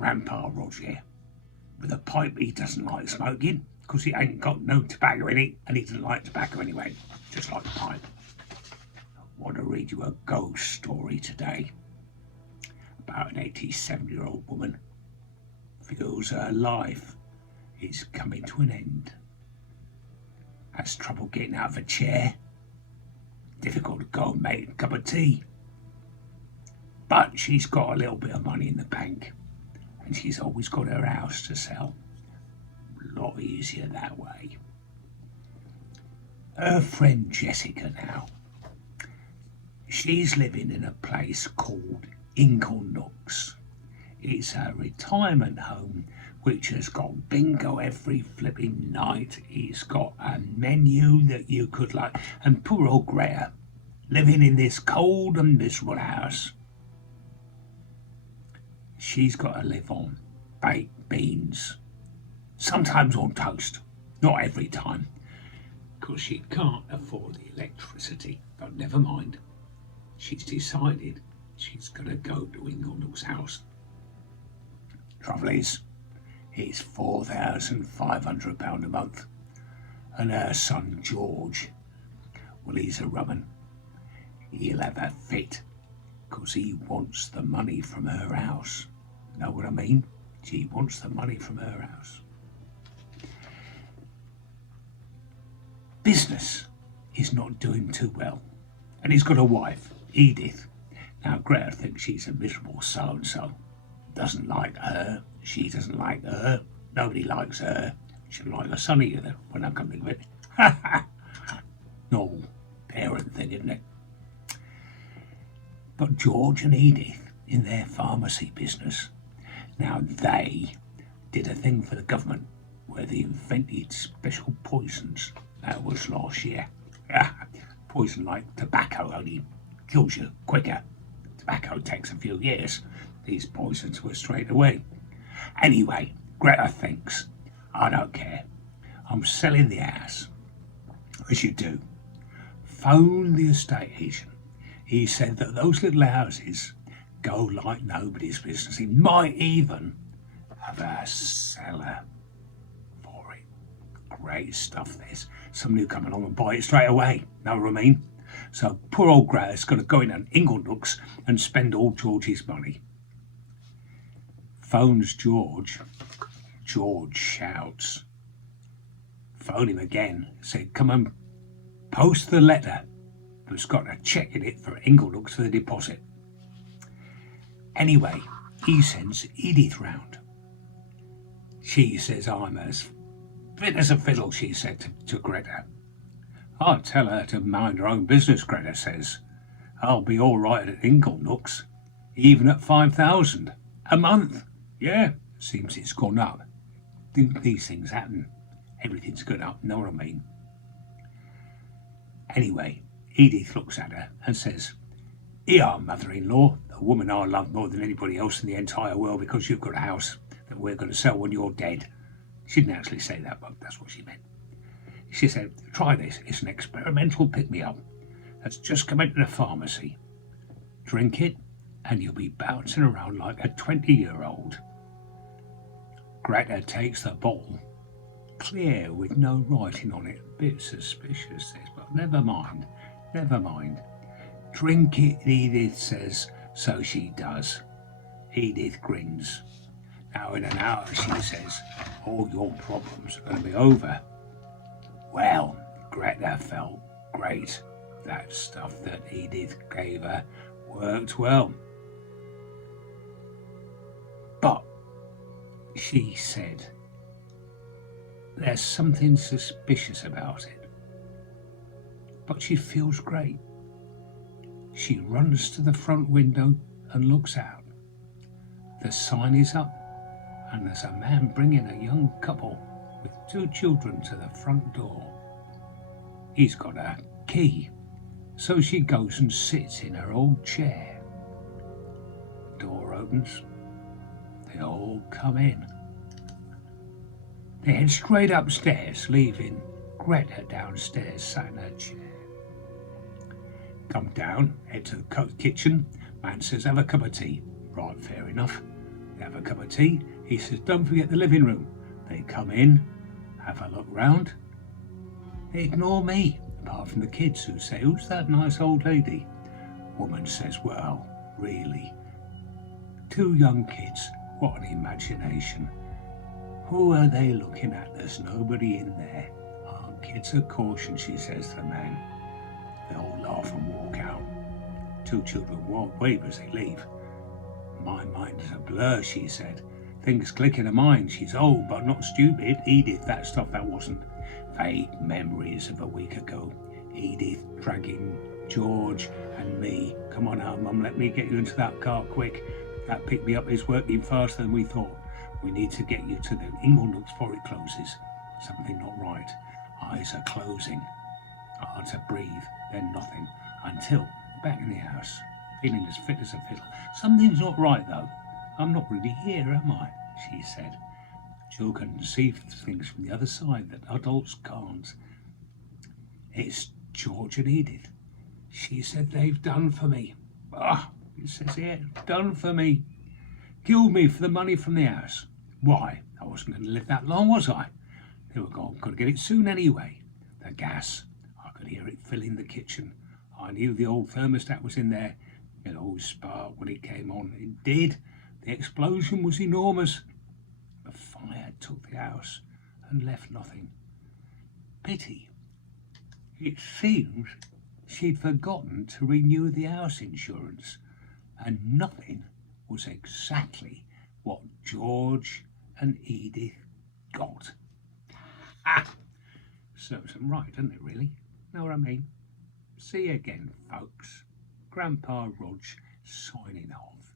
Grandpa Roger, with a pipe he doesn't like smoking, because it ain't got no tobacco in it, and he doesn't like tobacco anyway, just like the pipe. I want to read you a ghost story today about an 87-year-old woman. Feels her life is coming to an end. Has trouble getting out of a chair. Difficult to go and make a cup of tea. But she's got a little bit of money in the bank, and she's always got her house to sell. A lot easier that way. Her friend Jessica now, she's living in a place called Inglenookes. It's a retirement home which has got bingo every flipping night. It's got a menu that you could like, and poor old Greta, living in this cold and miserable house. She's got to live on baked beans, sometimes on toast, not every time, because she can't afford the electricity. But never mind, she's decided she's going to go to Inglenookes' house. Trouble is, it's £4,500 a month, and her son George, well, he's a rumman. He'll have a fit, because he wants the money from her house. Know what I mean? She wants the money from her house. Business is not doing too well, and he's got a wife, Edith. Now, Greta thinks she's a miserable so-and-so. Doesn't like her, she doesn't like her, nobody likes her. She doesn't like her son either, when I come to think of it. Ha ha! Normal parent thing, isn't it? But George and Edith, in their pharmacy business, now they did a thing for the government where they invented special poisons. That was last year. Poison like tobacco, only kills you quicker. Tobacco takes a few years. These poisons were straight away. Anyway, Greta thinks, I don't care. I'm selling the house. As you do. Phone the estate agent. He said that those little houses go like nobody's business. He might even have a cellar for it. Great stuff, this. Somebody will come along and buy it straight away. Know what I mean? So poor old Greta's going to go in Inglenookes and spend all George's money. Phones George. George shouts. Phone him again. Said, come and post the letter. That's got a cheque in it for Inglenookes for the deposit. Anyway, he sends Edith round. She says, I'm as fit as a fiddle, she said to Greta. I'll tell her to mind her own business, Greta says. I'll be all right at Inglenookes, even at 5,000 a month. Yeah, seems it's gone up. Think these things happen. Everything's gone up, know what I mean? Anyway, Edith looks at her and says, here, mother-in-law, the woman I love more than anybody else in the entire world, because you've got a house that we're going to sell when you're dead. She didn't actually say that, but that's what she meant. She said, try this. It's an experimental pick-me-up that's just come into the pharmacy. Drink it, and you'll be bouncing around like a 20-year-old. Greta takes the bottle, clear with no writing on it. A bit suspicious, this, but never mind. Drink it, Edith says, so she does. Edith grins. Now in an hour, she says, all your problems are going to be over. Well, Greta felt great. That stuff that Edith gave her worked well. But she said, there's something suspicious about it. But she feels great. She runs to the front window and looks out. The sign is up, and there's a man bringing a young couple with 2 children to the front door. He's got a key, so she goes and sits in her old chair. The door opens. They all come in. They head straight upstairs, leaving Greta downstairs sat in her chair. Come down, head to the kitchen. Man says, have a cup of tea. Right, fair enough. They have a cup of tea. He says, don't forget the living room. They come in, have a look round. They ignore me, apart from the kids who say, who's that nice old lady? Woman says, well, really. 2 young kids, what an imagination. Who are they looking at? There's nobody in there. Our kids are caution, she says to the man. They all laugh and walk out. 2 children wave as they leave. My mind is a blur, she said. Things click in her mind. She's old but not stupid. Edith, that stuff that wasn't. Vague memories of a week ago. Edith dragging George and me. Come on now, Mum, let me get you into that car quick. That pick-me-up is working faster than we thought. We need to get you to the Inglenooks before it closes. Something not right. Eyes are closing. Hard to breathe, then nothing. Until, back in the house, feeling as fit as a fiddle. Something's not right, though. I'm not really here, am I? She said. Children can see things from the other side that adults can't. It's George and Edith. She said they've done for me. It says here, done for me. Killed me for the money from the house. Why? I wasn't going to live that long, was I? They were going to get it soon anyway. The gas. I could hear it filling the kitchen. I knew the old thermostat was in there. It always sparked when it came on. It did. The explosion was enormous. The fire took the house and left nothing. Pity. It seems she'd forgotten to renew the house insurance, and nothing was exactly what George and Edith got. Serves them right, doesn't it, really? Know what I mean? See you again, folks. Grandpa Rog signing off.